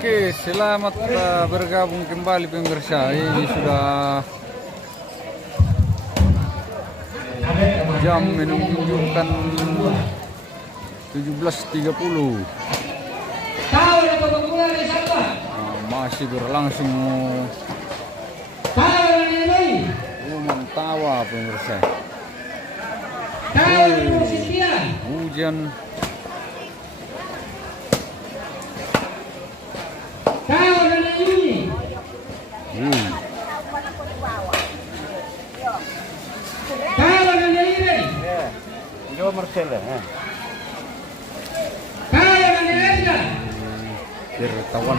Oke, selamat bergabung kembali pemirsa. Ini sudah jam menunjukkan 17.30. Masih berlangsung Umum Tawa pemirsa. Hujan. Tirtawan.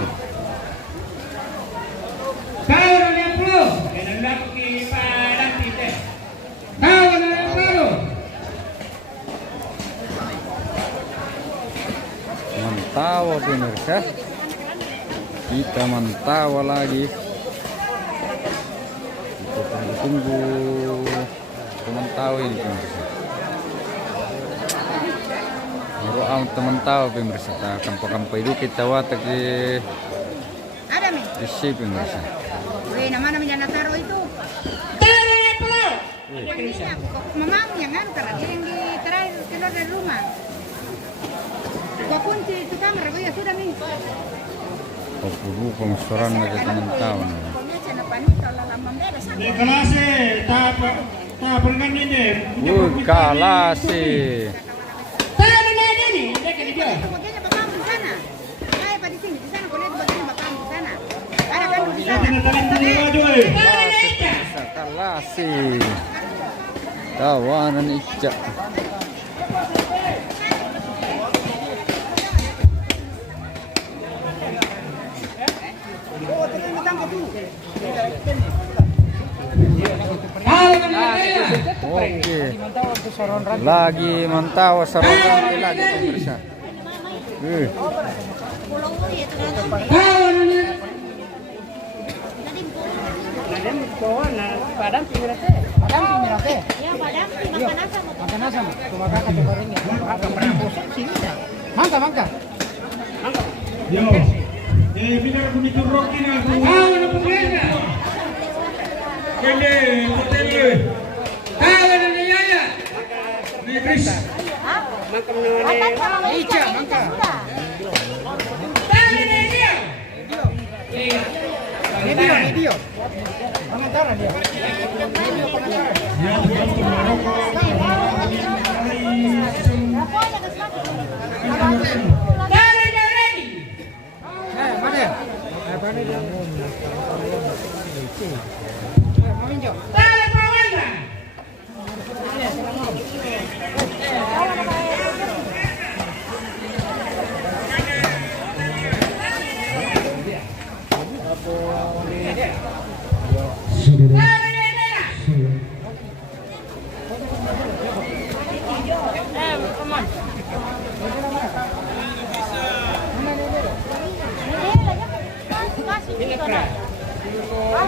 Mantawa pemirsa. Kita mantawa lagi. Kita tunggu teman-tawa ini pemirsa. Meruang teman-tawa pemirsa. Kampo-kampo itu kita watak di sini pemirsa. Namanya Nataro itu. Mamanya kan karena dia yang di terakhir keluar dari rumah. Gua kunci itu kamar, gua ya sudah nih. Dulu pengsoran aja teman-tawa. Kalase, tak pernah ini. Kalase. Kalase. Tawanan Ica. Oke. Lagi Mantawa Sarongan lagi pemirsa. Padam pinggirate. Ya, padam makan asam. Cuma kakak coba ringnya. Kakak pernah bosan sini ya. Mangga. Yo. Biar aku dicurokin aku. Ana pengennya. Kene, hotel. Ana yaya. Ni Kris. Mangga menone. Ica, mangga. Video. Pengantaran dia. Ya, untuk Maroko.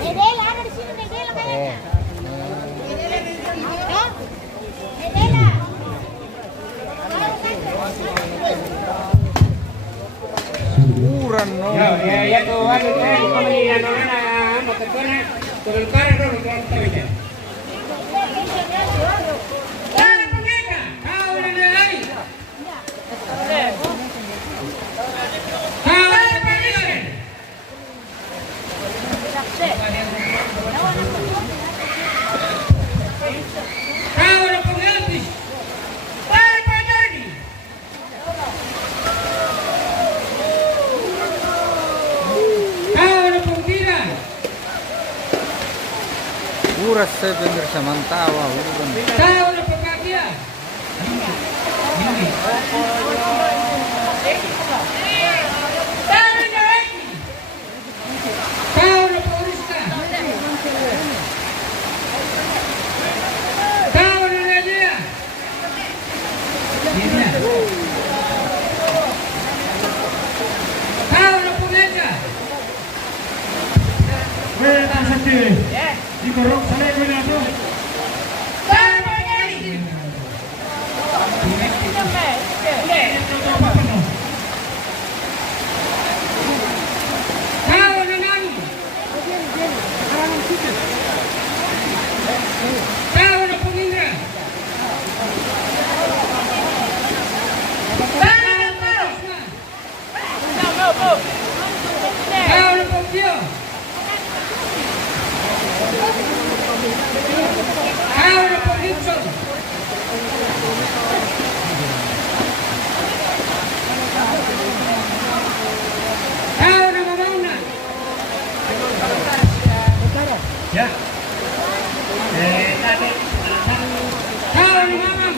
Nedela ada di sini, Nedela kayaknya. Ukuran no. Ya Tuhan, Uras saya pemirsa Mantawa. Dikorok sana ibu itu. Kau na Pogio. Kau na Pogio. Kau na Mamona. Ya. Kau na Mamang.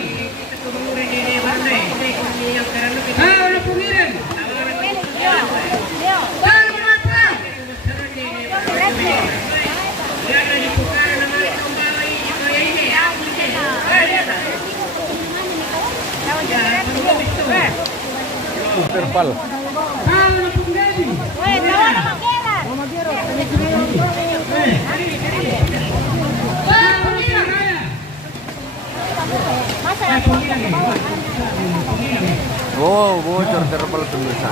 Kau na Pungiran. Terpal. Weh, tawa na magkera. Masa yang Oh, bocor terpal pemirsa.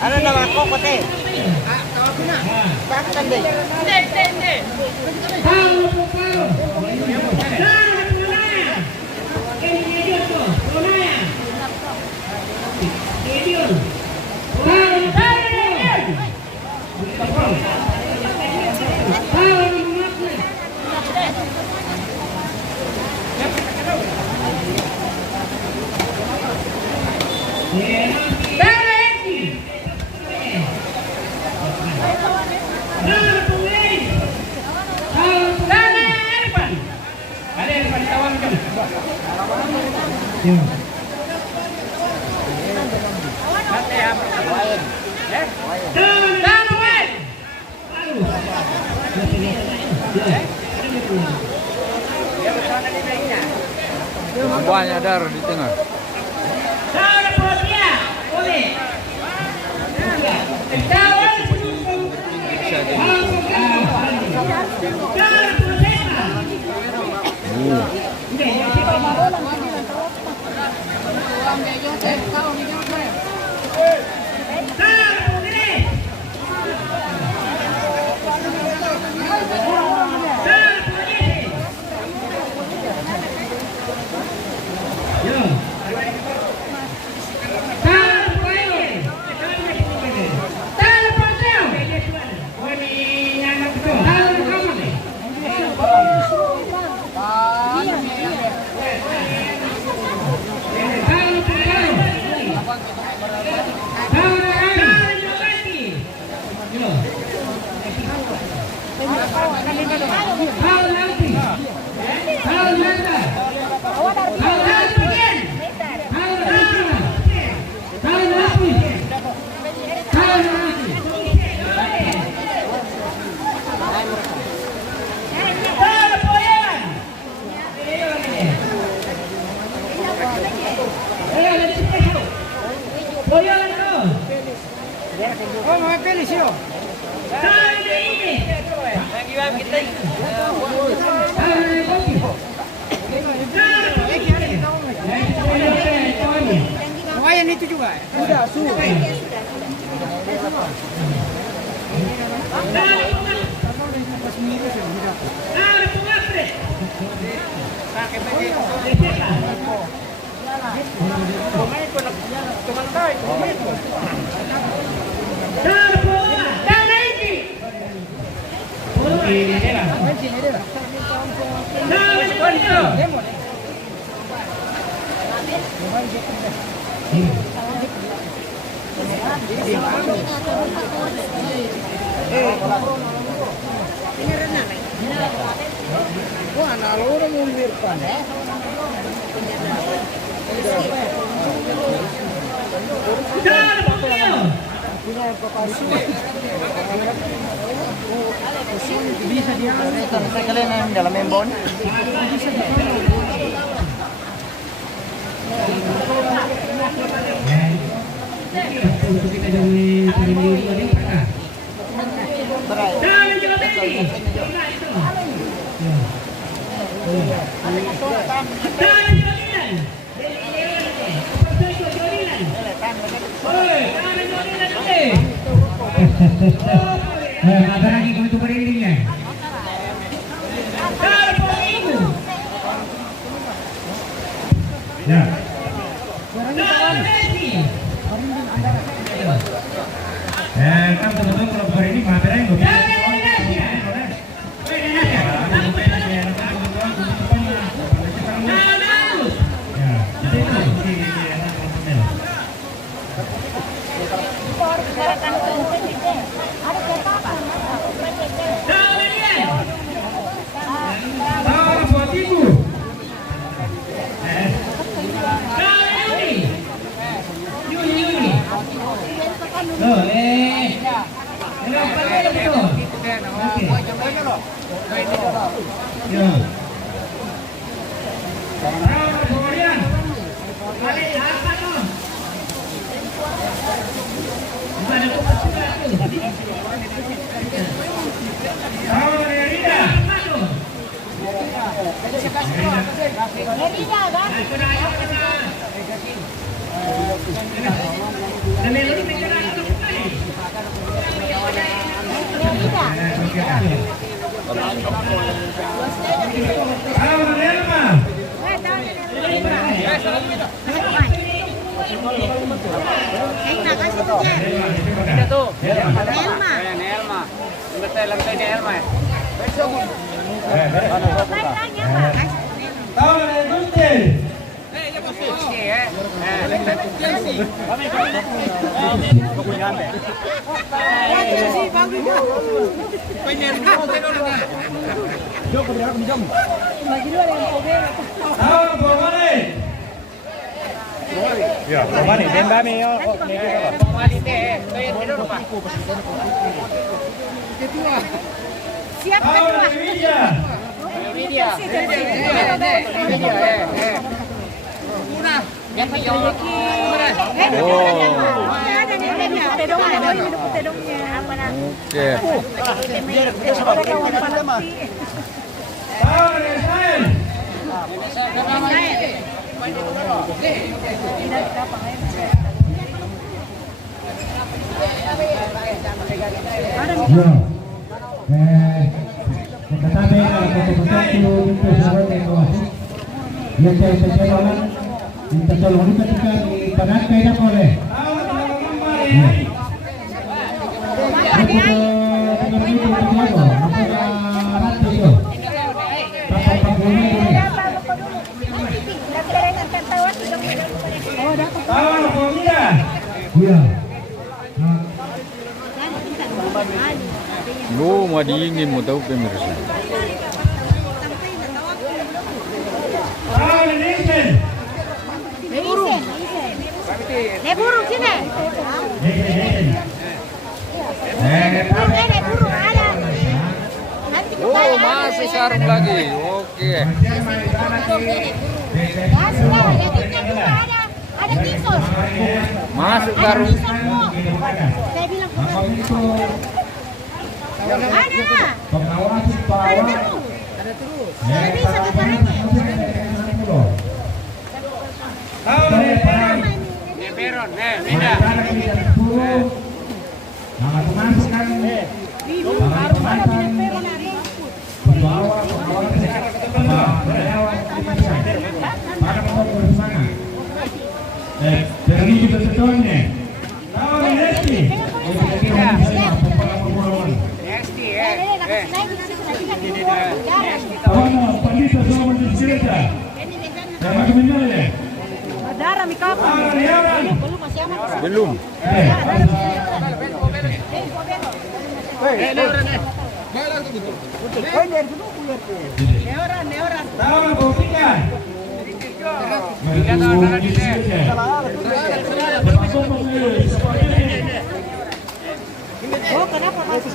Ano naman ko kasi? Bakit hindi? Banyak dar di tengah. Lumayan itu juga. Sudah, sudah. Wah, nalo orang ngumpirkan. Bisa dia kalian yang dalam embon. Kita jadi ada lagi kami tukar ininya. Ya. Kan teman-teman kalau tukar ini materinya nggak bisa. Ya, kemana? Dendami yo. Siap kedua. Minta tolong ketika dipadatkan dah boleh. Lo mau diingin mau tahu pemirsa. Neburu sini. Neburu ada. Nanti Oh, masih sarung lagi. Oke. Ada kisos. Masuk sarung. Saya bilang ada. Ada terus. Nggak bisa keparengnya. Dari kita setahunnya. Ada. Lara Mikako. Belum masih aman. Belum. Tahun bertiga. Oh, kenapa masih?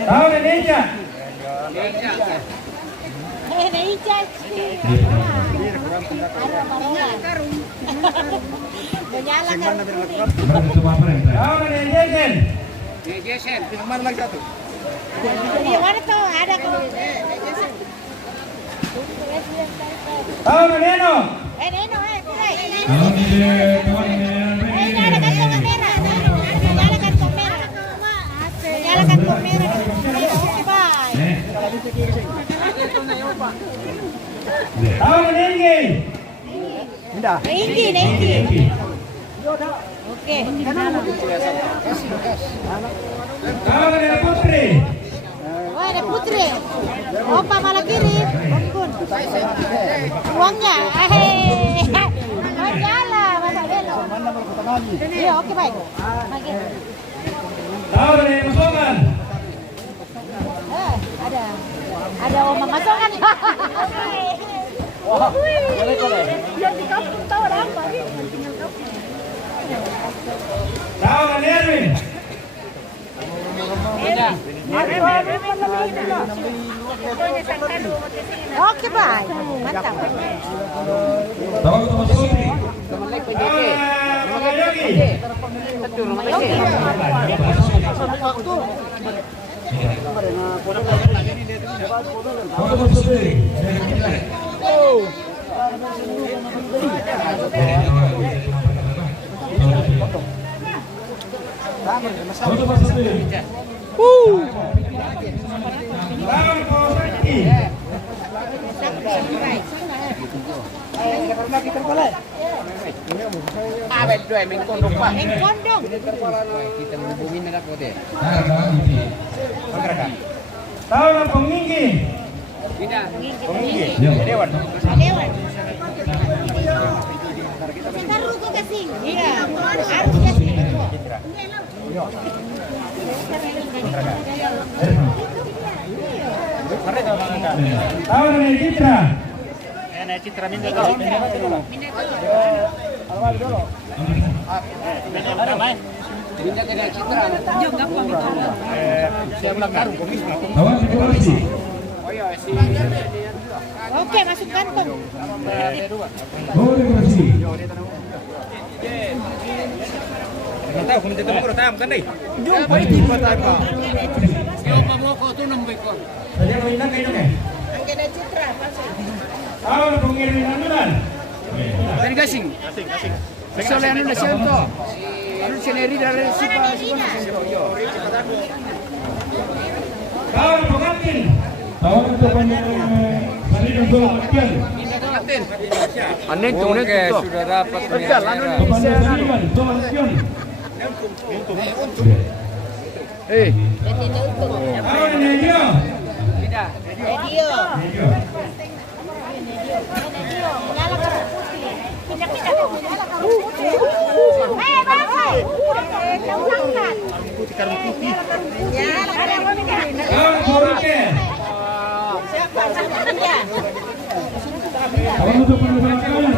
Tahun Indonesia. Tahun Indonesia. Di mana tuh ada kok? Tahun Neno. Neno, nyalakan kantong merah. Nyalakan kantong merah. Nyalakan kantong merah. Oke, bye. Tahun Tinggi. Tinggi. Oke. Tahun Putri. Oh, ada Putri. Opa malah kirim. Ampun. Uangnya. Majalah, masa belo. Iya, oke baik. Tahun Masongan. Ada Oma Masongan. Yang di kampung tahu apa? Tahun Erwin. Oke, baik. Mantap. Tahun Putri. Kondong. Tahun Peminggi. Dewan. Kita ruko kasih. Iya, harus kasih. Tahun Citra. Citra minta kau. Oke, masuk kantong. Tahu kung dito mo tam kan dai. Jom pa di pa tayo pa. Siapa mo ko tu nang ko. Saja mainan kayo eh. Angkena Citra, masuk. Tahun pengiriman bulan. Dari gasing. Soalnya anu nasi to. Anu seneri dari siapa Tahun pengantin. Tahun pengantin. Tadi untuk makan. Aneh tu Oke, sudah dapat merah. Tahun Nedio. Nedio. Nyala karung putih. Pindah-pindah. Nyala karung putih. Bang. Kau angkat. Putih karung putih. Nyala karung putih. Tahun Borake. Siapa? Dia. Tahun untuk pendidikan.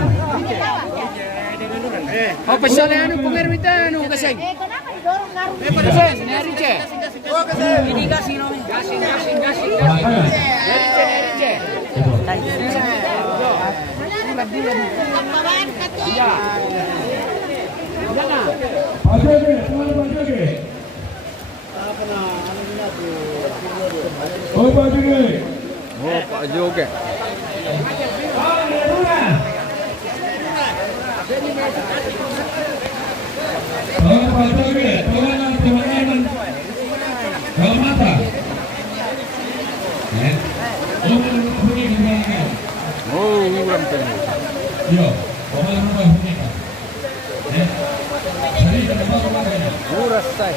Oh, pesannya anu pengerwitan anu gasing. Kenapa didorong karung? Pesan, nari ce. Ini gasing no. Gasing. Nari ce. Pembawaan ketiga. Pajoge, tahun Pajoge. Oh, Pak Joge. Oh, Pak Joge. Oh, urang tengah. Uras saya.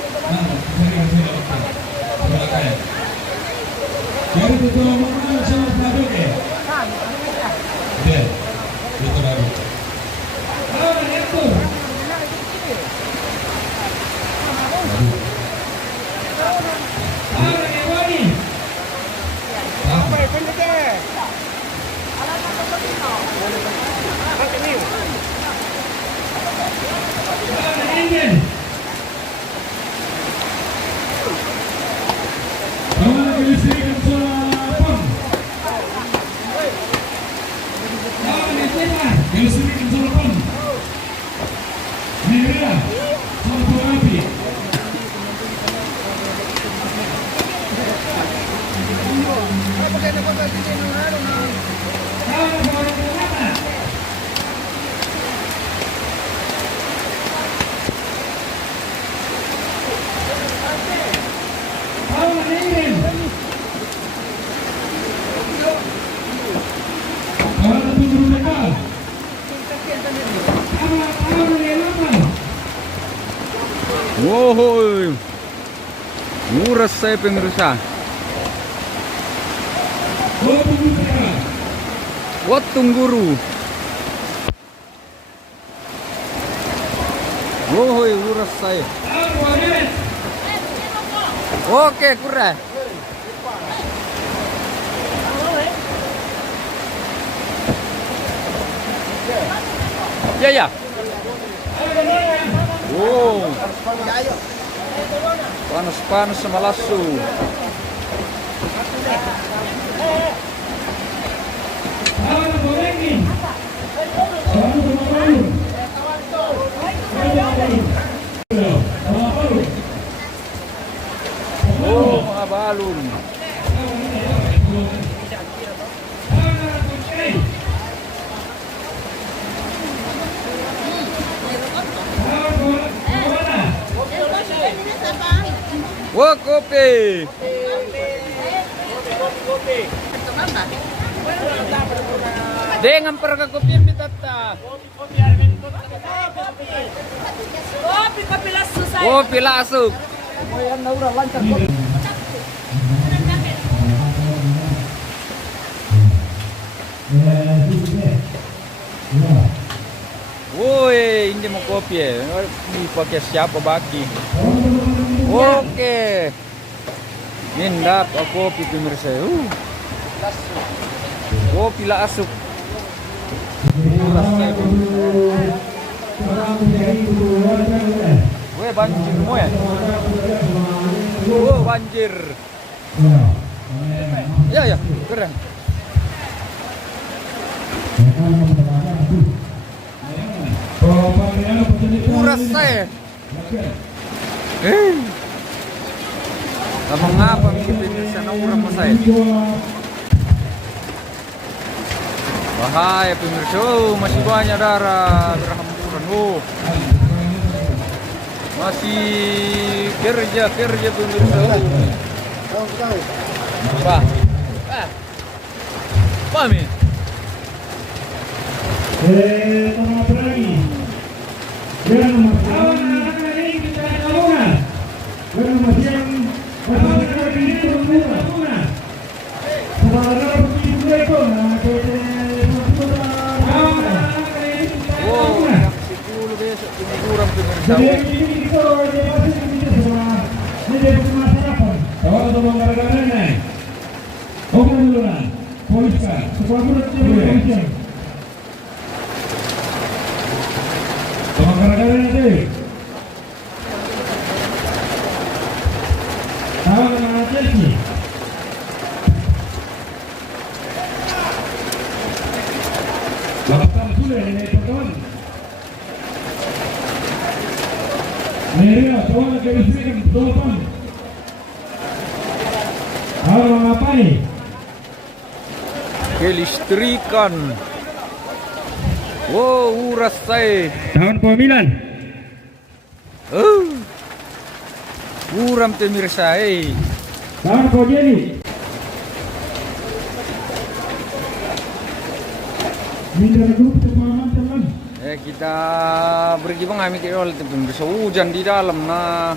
Wohoy. Uras saya pemirsa. Watung guru. Wohoy, uras saya. Oke, kurang. Ya. Wow. Panas-panas sama lasu. Oh, mga balon. Wah, kopi. Dengan perga kopi yang ditata. Kopi lasu saya. Kopi lasuk. Woi, ini mau kopi ya. Ini pakai siapa bagi? Oke. Nindap kopi pemirsa. Kopi lasuk. Woi, banjir semua ya. Oh, banjir. Ya, keren. Uras saya. Kamu ngapa bikin sana urang sama saya? Bahaya pemirsa, masih banyak darah berhamburan. Masih kerja pemirsa. Apa nih? kembali. Kelistrikan. Wow, uras saya. Tahun pemilihan. Uram pemirsa. Tahun Kojeli. Kita pergi mengambil oleh pemirsa hujan di dalam nah.